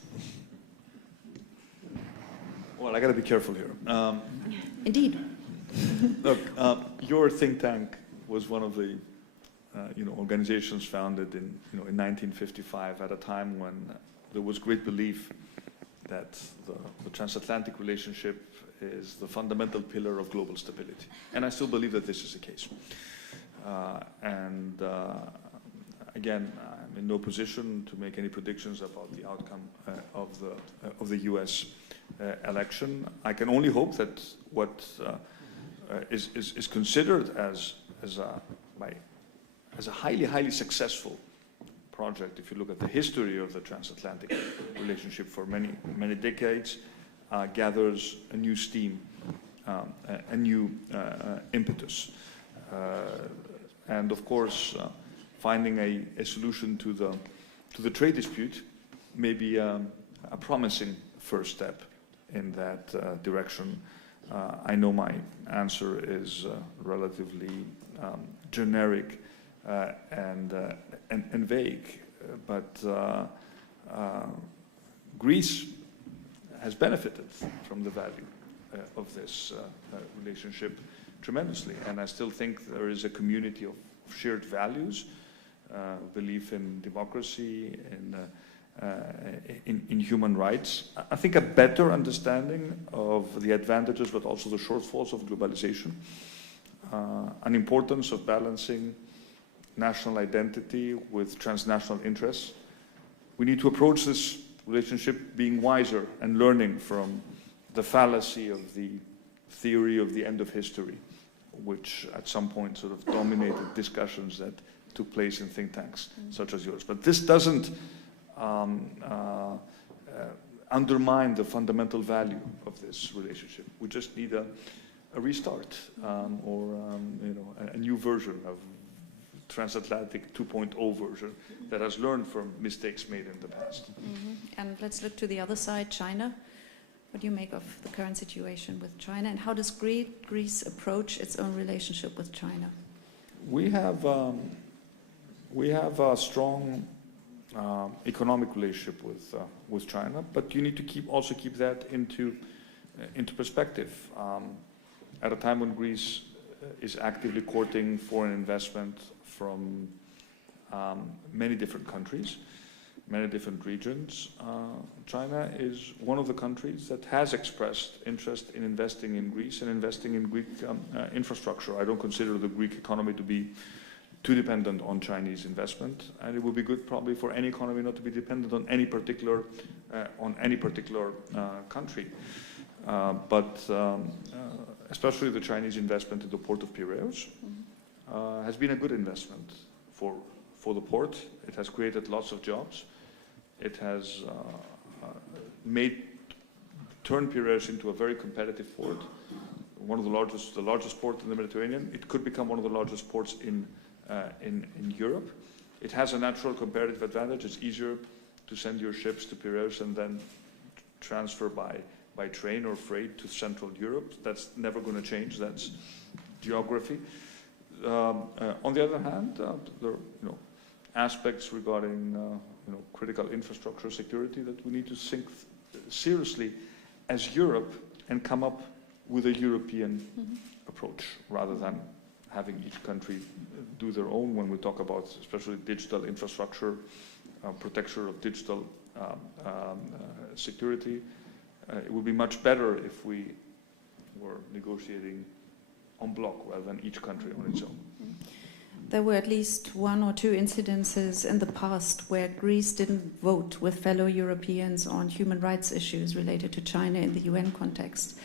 Well, I got to be careful here. Indeed. Look, your think tank was one of the organizations founded in 1955 at a time when there was great belief that the transatlantic relationship is the fundamental pillar of global stability. And I still believe that this is the case. Again, I'm in no position to make any predictions about the outcome of the U.S. Election. I can only hope that what is considered as a highly successful project, if you look at the history of the transatlantic relationship for many decades, gathers a new steam, a new impetus, and of course, finding a solution to the trade dispute may be a promising first step in that direction. I know my answer is relatively generic and vague, but Greece has benefited from the value of this relationship tremendously, and I still think there is a community of shared values, belief in democracy, in human rights. I think a better understanding of the advantages but also the shortfalls of globalization, an importance of balancing national identity with transnational interests. We need to approach this relationship being wiser and learning from the fallacy of the theory of the end of history, which at some point sort of dominated discussions that took place in think tanks such as yours. But this doesn't undermine the fundamental value of this relationship. We just need a restart or a new version of transatlantic 2.0 version that has learned from mistakes made in the past. And let's look to the other side, China. What do you make of the current situation with China, and how does Greece approach its own relationship with China? We have a strong economic relationship with China, but you need to also keep that into perspective. At a time when Greece is actively courting foreign investment from many different countries, many different regions. China is one of the countries that has expressed interest in investing in Greece and investing in Greek infrastructure. I don't consider the Greek economy to be too dependent on Chinese investment, and it would be good probably for any economy not to be dependent on any particular country. But especially the Chinese investment in the port of Piraeus has been a good investment for the port. It has created lots of jobs. It has turned Piraeus into a very competitive port, one of the largest port in the Mediterranean. It could become one of the largest ports in Europe. It has a natural comparative advantage. It's easier to send your ships to Piraeus and then transfer by train or freight to Central Europe. That's never going to change. That's geography. On the other hand, there are aspects regarding critical infrastructure security that we need to think seriously as Europe and come up with a European approach rather than having each country do their own when we talk about especially digital infrastructure, protection of digital security. It would be much better if we were negotiating en bloc rather than each country on its own. There were at least one or two incidences in the past where Greece didn't vote with fellow Europeans on human rights issues related to China in the UN context.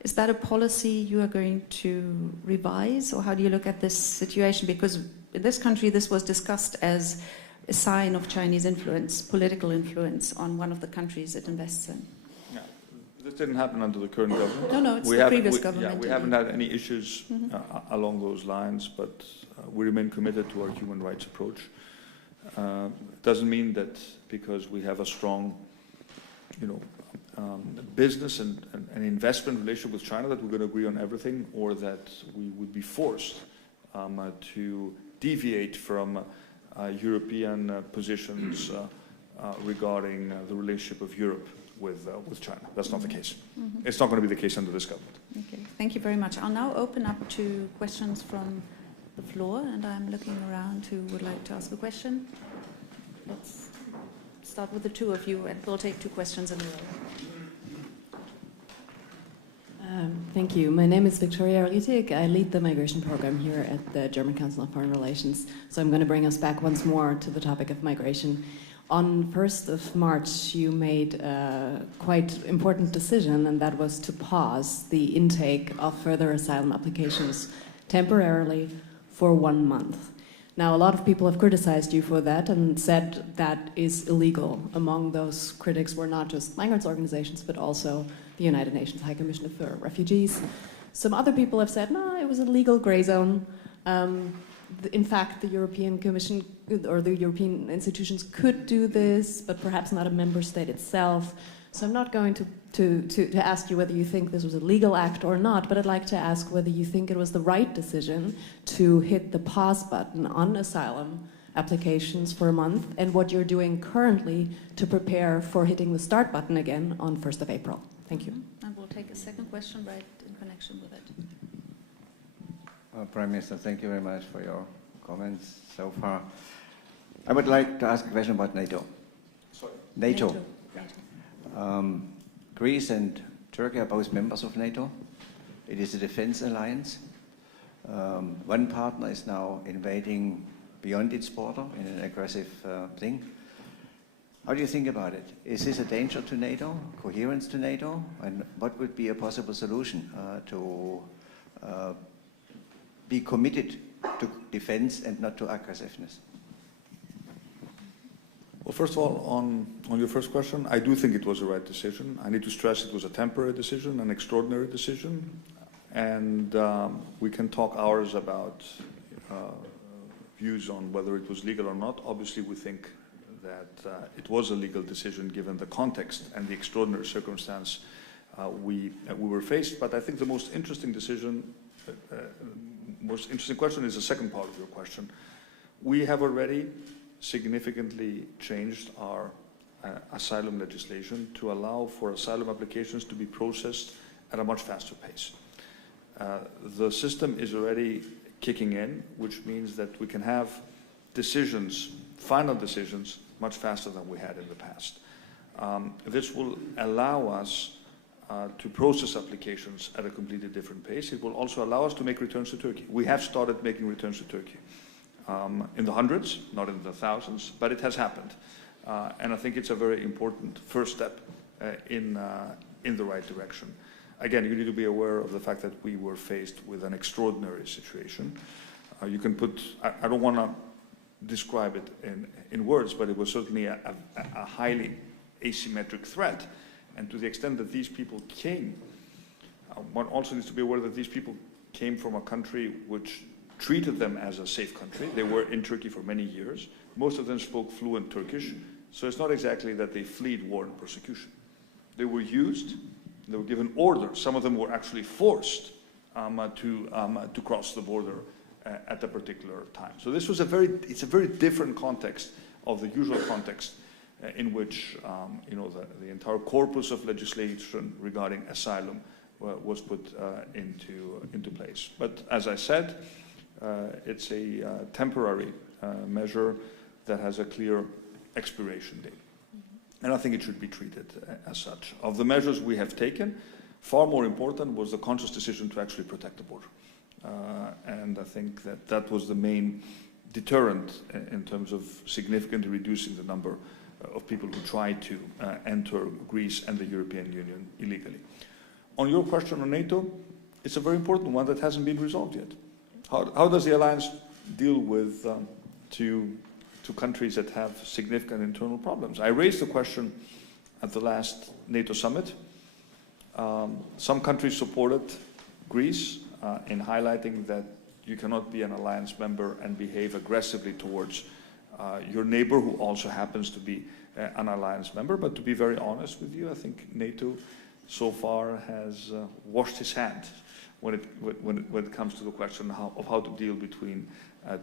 Is that a policy you are going to revise, or how do you look at this situation? Because in this country, this was discussed as a sign of Chinese influence, political influence on one of the countries it invests in. Yeah, this didn't happen under the current government. No, it's the previous government. Yeah, we haven't had any issues along those lines, but we remain committed to our human rights approach. It doesn't mean that because we have a strong, business and investment relationship with China that we're going to agree on everything, or that we would be forced to deviate from European positions regarding the relationship of Europe with China. That's not the case. It's not going to be the case under this government. Okay, thank you very much. I'll now open up to questions from the floor, and I'm looking around who would like to ask a question. Let's start with the two of you, and we'll take two questions in a row. Thank you. My name is Victoria Rietig. I lead the migration program here at the German Council of Foreign Relations. So I'm going to bring us back once more to the topic of migration. On 1st of March, you made a quite important decision, and that was to pause the intake of further asylum applications temporarily for 1 month. Now, a lot of people have criticized you for that and said that is illegal. Among those critics were not just migrants' organizations, but also the United Nations High Commissioner for Refugees. Some other people have said, no, it was a legal gray zone. In fact, the European Commission or the European institutions could do this, but perhaps not a member state itself. So I'm not going to ask you whether you think this was a legal act or not, but I'd like to ask whether you think it was the right decision to hit the pause button on asylum applications for a month, and what you're doing currently to prepare for hitting the start button again on 1st of April. Thank you. And we'll take a second question right in connection with it. Prime Minister, thank you very much for your comments so far. I would like to ask a question about NATO. Sorry. NATO. Greece and Turkey are both members of NATO. It is a defense alliance. One partner is now invading beyond its border in an aggressive thing. How do you think about it? Is this a danger to NATO, coherence to NATO? And what would be a possible solution to be committed to defense and not to aggressiveness? Well, first of all, on your first question, I do think it was the right decision. I need to stress it was a temporary decision, an extraordinary decision. And we can talk hours about views on whether it was legal or not. Obviously, we think that it was a legal decision given the context and the extraordinary circumstance we were faced. But I think the most interesting question is the second part of your question. We have already significantly changed our asylum legislation to allow for asylum applications to be processed at a much faster pace. the system is already kicking in, which means that we can have decisions, final decisions, much faster than we had in the past. This will allow us to process applications at a completely different pace. It will also allow us to make returns to Turkey. We have started making returns to Turkey in the hundreds, not in the thousands, but it has happened. And I think it's a very important first step in the right direction. Again, you need to be aware of the fact that we were faced with an extraordinary situation. You can put, I don't want to describe it in words, but it was certainly a highly asymmetric threat. And to the extent that these people came, one also needs to be aware that these people came from a country which treated them as a safe country. They were in Turkey for many years. Most of them spoke fluent Turkish. So it's not exactly that they fled war and persecution. They were used, they were given orders. Some of them were actually forced to cross the border at a particular time. So this was it's a very different context of the usual context in which the entire corpus of legislation regarding asylum was put into place. But as I said, it's a temporary measure that has a clear expiration date. And I think it should be treated as such. Of the measures we have taken, far more important was the conscious decision to actually protect the border. And I think that was the main deterrent in terms of significantly reducing the number of people who tried to enter Greece and the European Union illegally. On your question on NATO, it's a very important one that hasn't been resolved yet. How does the alliance deal with two countries that have significant internal problems? I raised the question at the last NATO summit. Some countries supported Greece in highlighting that you cannot be an alliance member and behave aggressively towards your neighbor who also happens to be an alliance member. But to be very honest with you, I think NATO so far has washed his hands when it comes to the question of how to deal between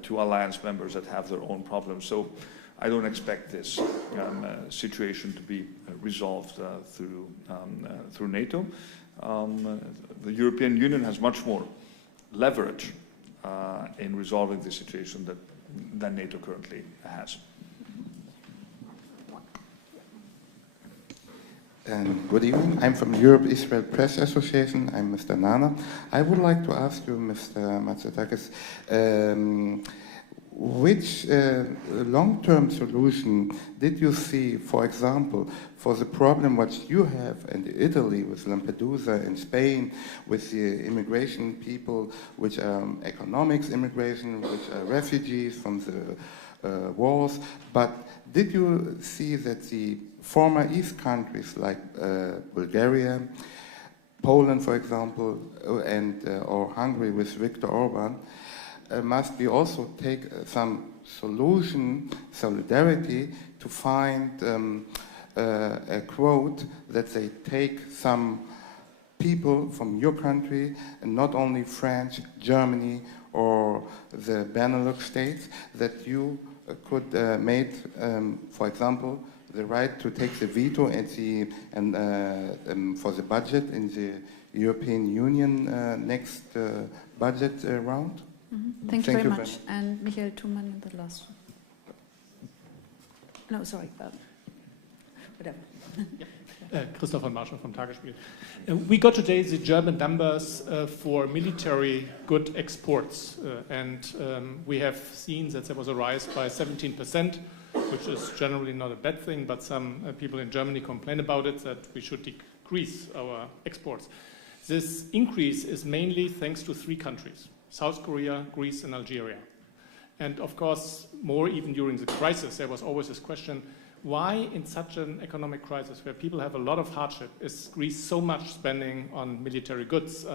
two alliance members that have their own problems. So I don't expect this situation to be resolved through NATO. The European Union has much more leverage in resolving the situation than NATO currently has. Good evening. I'm from Europe-Israel Press Association. I'm Mr. Nana. I would like to ask you, Mr. Mitsotakis, which long-term solution did you see, for example, for the problem what you have in Italy with Lampedusa, in Spain with the immigration people, which are economics immigration, which are refugees from the wars, but did you see that the former East countries like Bulgaria, Poland, for example, and or Hungary with Viktor Orban, must be also take some solution, solidarity, to find a quote that they take some people from your country, and not only France, Germany, or the Benelux states, that you could make, for example, the right to take the veto at for the budget in the European Union next budget round? Mm-hmm. Thank you very much. And Michael Thumann in the last one. No, sorry. Whatever. Christopher Marshall from Tagesspiegel. We got today the German numbers for military good exports, and we have seen that there was a rise by 17%, which is generally not a bad thing, but some people in Germany complain about it, that we should decrease our exports. This increase is mainly thanks to three countries: South Korea, Greece, and Algeria. And of course, more even during the crisis, there was always this question, why in such an economic crisis where people have a lot of hardship is Greece so much spending on military goods?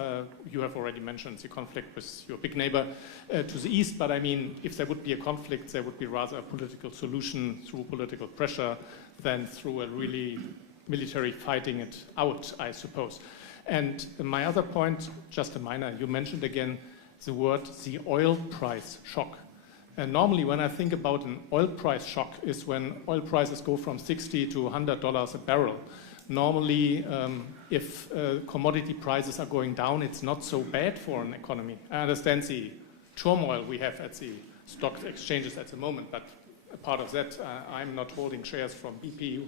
You have already mentioned the conflict with your big neighbor to the east, but I mean, if there would be a conflict, there would be rather a political solution through political pressure than through a really military fighting it out, I suppose. And my other point, just a minor, you mentioned again the word, the oil price shock. And normally when I think about an oil price shock is when oil prices go from $60 to $100 a barrel. normally if commodity prices are going down, it's not so bad for an economy. I understand the turmoil we have at the stock exchanges at the moment, but a part of that, I'm not holding shares from BP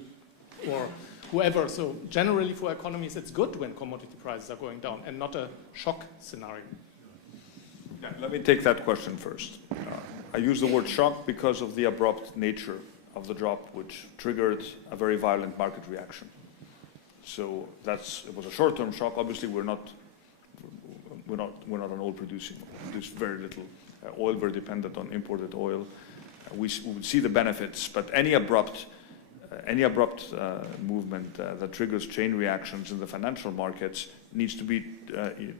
or whoever. So generally for economies, it's good when commodity prices are going down and not a shock scenario. Yeah, let me take that question first. I use the word shock because of the abrupt nature of the drop, which triggered a very violent market reaction. So it was a short-term shock. Obviously, we're not an oil producing. We produce very little oil. We're dependent on imported oil. We would see the benefits, but any abrupt movement that triggers chain reactions in the financial markets needs to be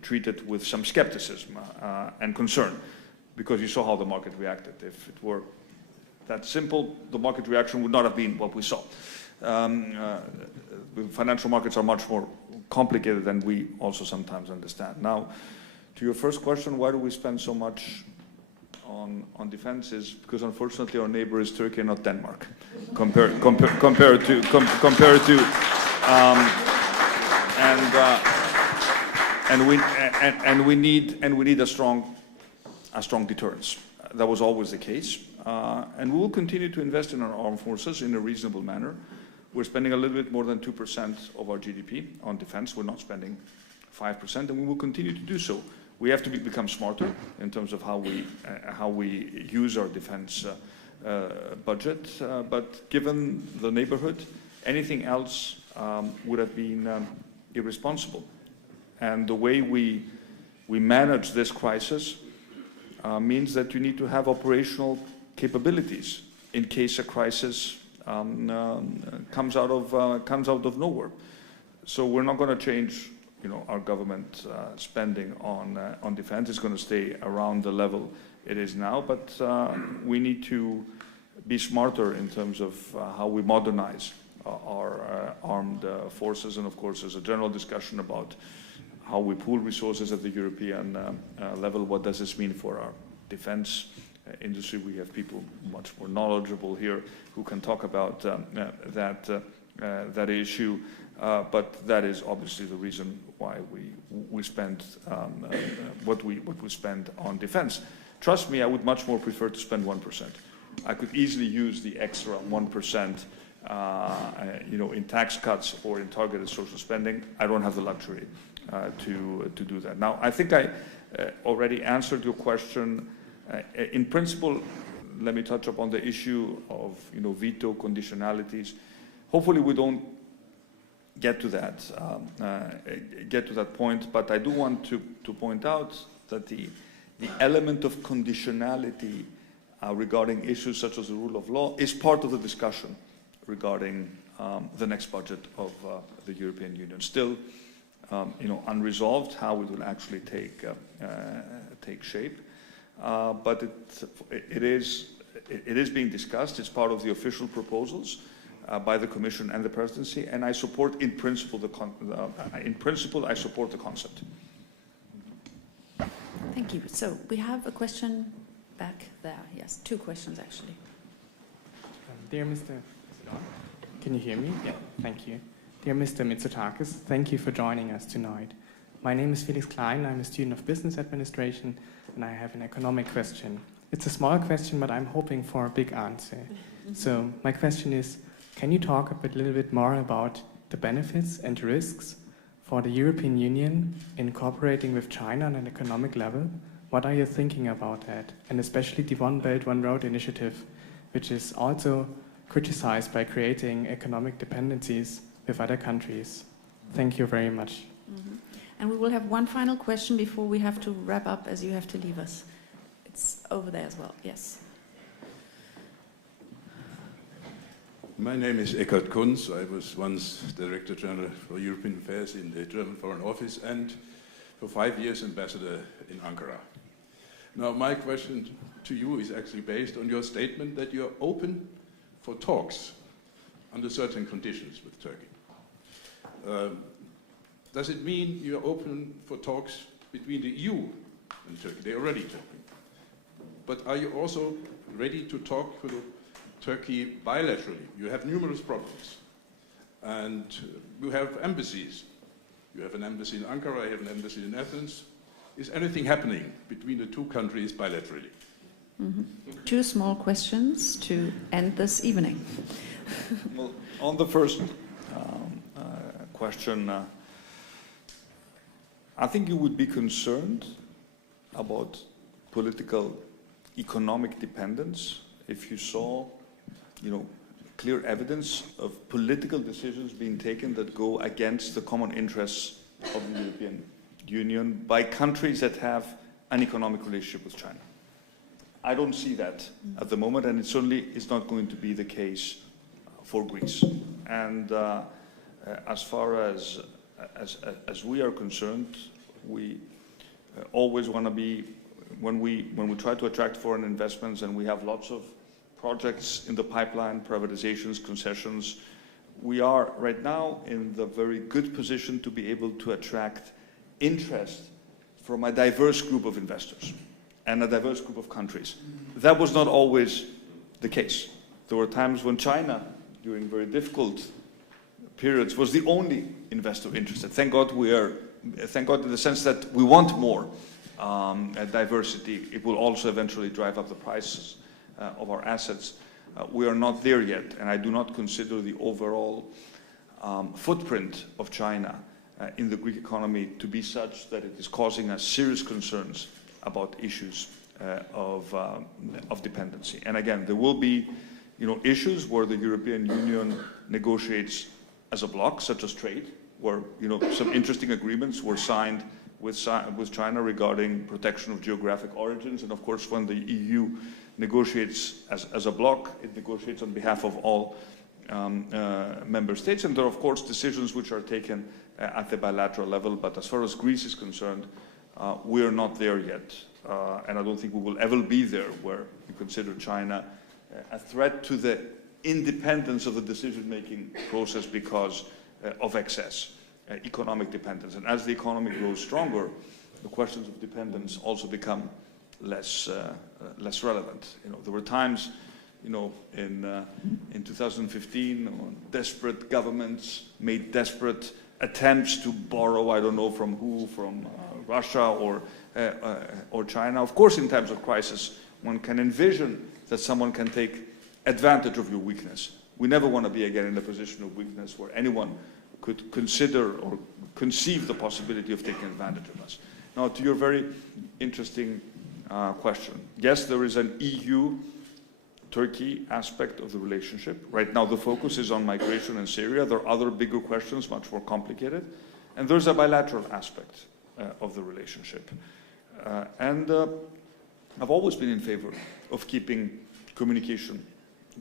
treated with some skepticism and concern, because you saw how the market reacted. If it were that simple, the market reaction would not have been what we saw. Financial markets are much more complicated than we also sometimes understand. Now, to your first question, why do we spend so much on defense? Is because unfortunately our neighbor is Turkey, not Denmark, compared to and we need a strong deterrence. That was always the case, and we will continue to invest in our armed forces in a reasonable manner. We're spending a little bit more than 2% of our GDP on defense. We're not spending 5%, and we will continue to do so. We have to become smarter in terms of how we use our defense budget. But given the neighborhood, anything else would have been irresponsible. And the way we manage this crisis means that you need to have operational capabilities in case a crisis comes out of nowhere. So we're not going to change, our government spending on defense. Is going to stay around the level it is now, but we need to be smarter in terms of how we modernize our armed forces, and of course there's a general discussion about how we pool resources at the European level. What does this mean for our defense industry? We have people much more knowledgeable here who can talk about that issue, but that is obviously the reason why we spend what we spend on defense. Trust me, I would much more prefer to spend 1%. I could easily use the extra 1%, in tax cuts or in targeted social spending. I don't have the luxury to do that. Now, I think I already answered your question. In principle, let me touch upon the issue of veto conditionalities. Hopefully, we don't get to that point. But I do want to point out that the element of conditionality regarding issues such as the rule of law is part of the discussion regarding the next budget of the European Union. Still, unresolved how it will actually take shape. But it is being discussed. It's part of the official proposals by the Commission and the Presidency, and I support in principle I support the concept. Thank you. So we have a question back there. Yes, two questions actually. Dear Mr. Can you hear me? Yeah, thank you. Dear Mr. Mitsotakis, thank you for joining us tonight. My name is Felix Klein. I'm a student of business administration, and I have an economic question. It's a small question, but I'm hoping for a big answer. So my question is, can you talk a little bit more about the benefits and risks for the European Union in cooperating with China on an economic level? What are you thinking about that? And especially the One Belt, One Road initiative, which is also criticized by creating economic dependencies with other countries. Thank you very much. Mm-hmm. And we will have one final question before we have to wrap up, as you have to leave us. It's over there as well. Yes. My name is Eckhard Kunz. I was once Director General for European Affairs in the German Foreign Office and for 5 years Ambassador in Ankara. Now, my question to you is actually based on your statement that you are open for talks under certain conditions with Turkey. Does it mean you are open for talks between the EU and Turkey? They're already talking. But are you also ready to talk with Turkey bilaterally? You have numerous problems. And you have embassies. You have an embassy in Ankara, I have an embassy in Athens. Is anything happening between the two countries bilaterally? Mm-hmm. Two small questions to end this evening. Well, on the first question, I think you would be concerned about political, economic dependence if you saw, clear evidence of political decisions being taken that go against the common interests of the European Union by countries that have an economic relationship with China. I don't see that at the moment, and it certainly is not going to be the case for Greece. And as far as we are concerned, we always want to be, when we try to attract foreign investments, and we have lots of projects in the pipeline, privatizations, concessions, we are right now in the very good position to be able to attract interest from a diverse group of investors and a diverse group of countries. That was not always the case. There were times when China, during very difficult periods, was the only investor interested. Thank God in the sense that we want more diversity. It will also eventually drive up the prices of our assets. We are not there yet, and I do not consider the overall footprint of China in the Greek economy to be such that it is causing us serious concerns about issues of dependency. And again, there will be issues where the European Union negotiates as a bloc, such as trade, where some interesting agreements were signed with China regarding protection of geographic origins. And of course, when the EU negotiates as a bloc, it negotiates on behalf of all member states. And there are, of course, decisions which are taken at the bilateral level. But as far as Greece is concerned, we are not there yet. And I don't think we will ever be there where we consider China a threat to the independence of the decision-making process because of excess economic dependence. And as the economy grows stronger, the questions of dependence also become less relevant. There were times, in 2015, when desperate governments made desperate attempts to borrow, I don't know from who, from Russia or China. Of course, in times of crisis, one can envision that someone can take advantage of your weakness. We never want to be again in a position of weakness where anyone could consider or conceive the possibility of taking advantage of us. Now, to your very interesting question. Yes, there is an EU-Turkey aspect of the relationship. Right now, the focus is on migration in Syria. There are other bigger questions, much more complicated. And there's a bilateral aspect of the relationship. And I've always been in favor of keeping communication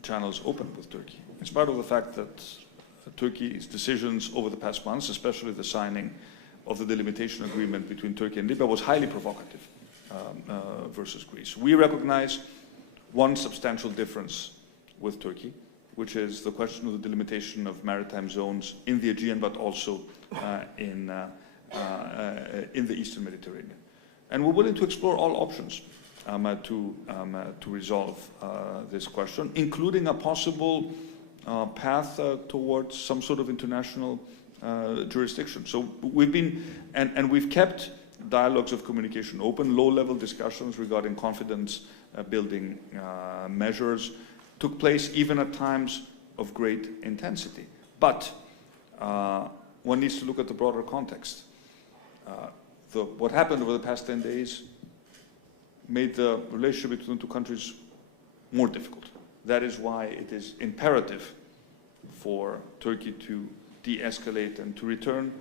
channels open with Turkey, in spite of the fact that Turkey's decisions over the past months, especially the signing of the delimitation agreement between Turkey and Libya, was highly provocative versus Greece. We recognize one substantial difference with Turkey, which is the question of the delimitation of maritime zones in the Aegean, but also in the Eastern Mediterranean. And we're willing to explore all options to resolve this question, including a possible path towards some sort of international jurisdiction. So we've been, and we've kept dialogues of communication open. Low-level discussions regarding confidence building measures took place even at times of great intensity. But one needs to look at the broader context. What happened over the past 10 days made the relationship between the two countries more difficult. That is why it is imperative for Turkey to de-escalate and to return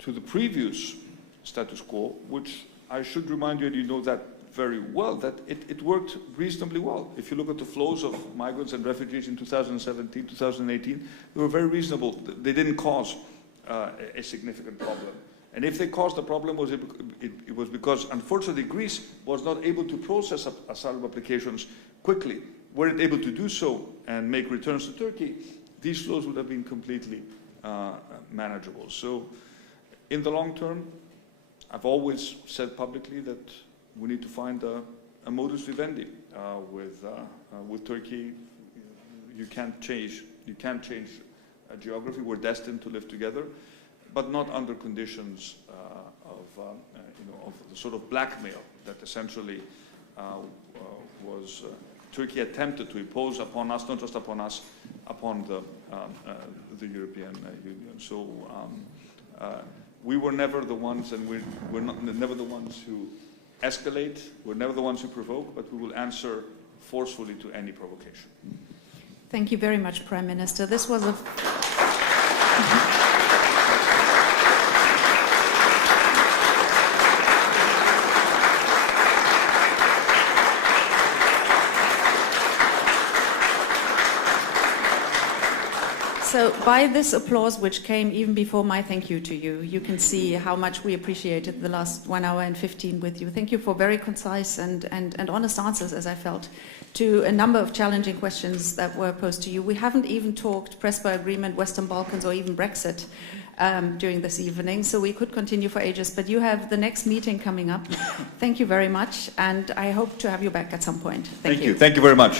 to the previous status quo, which I should remind you, and you know that very well, that it worked reasonably well. If you look at the flows of migrants and refugees in 2017, 2018, they were very reasonable. They didn't cause a significant problem. And if they caused a problem, it was because, unfortunately, Greece was not able to process asylum applications quickly. Were it able to do so and make returns to Turkey, these flows would have been completely manageable. So, in the long term, I've always said publicly that we need to find a modus vivendi with Turkey. You can't change geography. We're destined to live together, but not under conditions of the sort of blackmail that essentially was Turkey attempted to impose upon us, not just upon us, upon the European Union. So we were never the ones, and we're never the ones who escalate. We're never the ones who provoke, but we will answer forcefully to any provocation. Thank you very much, Prime Minister. This was a... So by this applause, which came even before my thank you to you, you can see how much we appreciated the last 1 hour and 15 with you. Thank you for very concise and honest answers, as I felt, to a number of challenging questions that were posed to you. We haven't even talked Prespa Agreement, Western Balkans, or even Brexit during this evening, so we could continue for ages, but you have the next meeting coming up. Thank you very much, and I hope to have you back at some point. Thank you. Thank you very much.